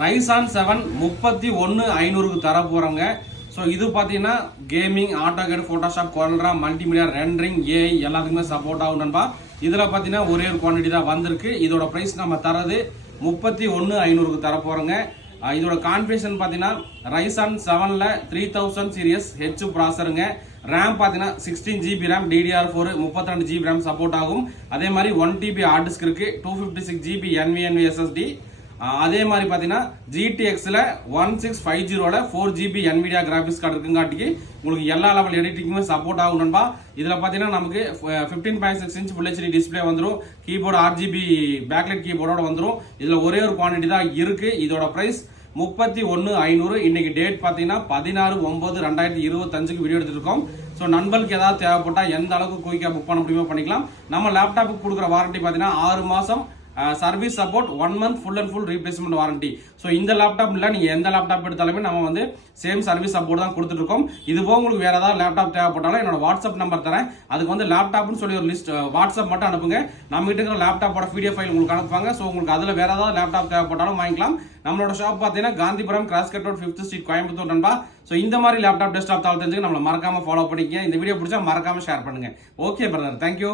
Ryzen 7 31,500க்கு தர போறோங்க. So இது பார்த்தீங்கன்னா gaming, AutoCAD, Photoshop, CorelDRAW, multimedia, rendering, AI எல்லாத்துக்குமே சப்போர்ட் ஆகும் நண்பா. இதில் பார்த்தீங்கன்னா ஒரே ஒரு குவான்டிட்டி தான் வந்திருக்கு. இதோட ப்ரைஸ் நம்ம தரது 31,500க்கு தர போறோங்க. இதோட கான்ஃபிகரேஷன் பார்த்தீங்கன்னா ரைசான் 7ல 3000 சீரியஸ் ஹெச் ப்ராசருங்க. ரேம் பார்த்தீங்கன்னா 16 GB RAM, DDR4 32 GB RAM support ஆகும். அதே மாதிரி 1 TB ஹார்ட் டிஸ்க் இருக்கு, 256 GB NVMe SSD. அதே மாதிரி பார்த்தீங்கன்னா GTXல 1650ல 4 GB NVIDIA கிராஃபிக்ஸ் கார்டு இருக்குங்காட்டிக்கு உங்களுக்கு எல்லா லெவல் எடிட்டிங்குமே சப்போர்ட் ஆகும் நண்பா. இதில் பார்த்தீங்கன்னா நமக்கு 15.6 இன்ச் ஃபுல் HD டிஸ்பிளே வந்துடும். கீபோர்டு RGB பேக்லைட் கீபோர்டோட வந்துடும். இதில் ஒரே ஒரு குவான்டிட்டி தான் இருக்கு. இதோட பிரைஸ் 31,500. இன்னைக்கு டேட் பார்த்தீங்கன்னா 16/9/2025க்கு வீடியோ எடுத்துருக்கோம். ஸோ நண்பர்களுக்கு ஏதாவது தேவைப்பட்டா எந்த அளவுக்கு குயிக்காக புக் பண்ண முடியுமோ பண்ணிக்கலாம். நம்ம லேப்டாப்புக்கு கொடுக்குற வாரண்டி பார்த்தீங்கன்னா 6 மாதம் service support, 1 month full and full replacement warranty. So இந்த லேப்டாப்ல நீங்க எந்த லேப்டாப் எடுத்தாலுமே நம்ம வந்து சேம் சர்வீஸ் சப்போர்ட் தான் கொடுத்துட்டு இருக்கோம். இது போக உங்களுக்கு வேற ஏதாவது லேப்டாப் தேவைப்பட்டாலும் என்னோட வாட்ஸ்அப் நம்பர் தரேன். அதுக்கு வந்து லேப்டாப்னு சொல்லி ஒரு லிஸ்ட் வாட்ஸ்அப் மட்டும் அனுப்புங்க. நம்ம கிட்ட இருக்கிற லேப்டாப்போட PDF ஃபைல் உங்களுக்கு அனுப்புவாங்க. ஸோ உங்களுக்கு அதுல வேற ஏதாவது லேப்டாப் தேவைப்பட்டாலும் வாங்கிக்கலாம். நம்மளோட ஷாப் பார்த்தீங்கன்னா Gandhipuram cross cut road 5th street, Coimbatore நண்பா. ஸோ இந்த மாதிரி லேப்டாப் டெஸ்க்டாப் தாள் தெரிஞ்சுக்க நம்மளை மறக்காம ஃபாலோ பண்ணிக்க. இந்த வீடியோ பிடிச்சா மறக்காம ஷேர் பண்ணுங்க. Okay brother, thank you.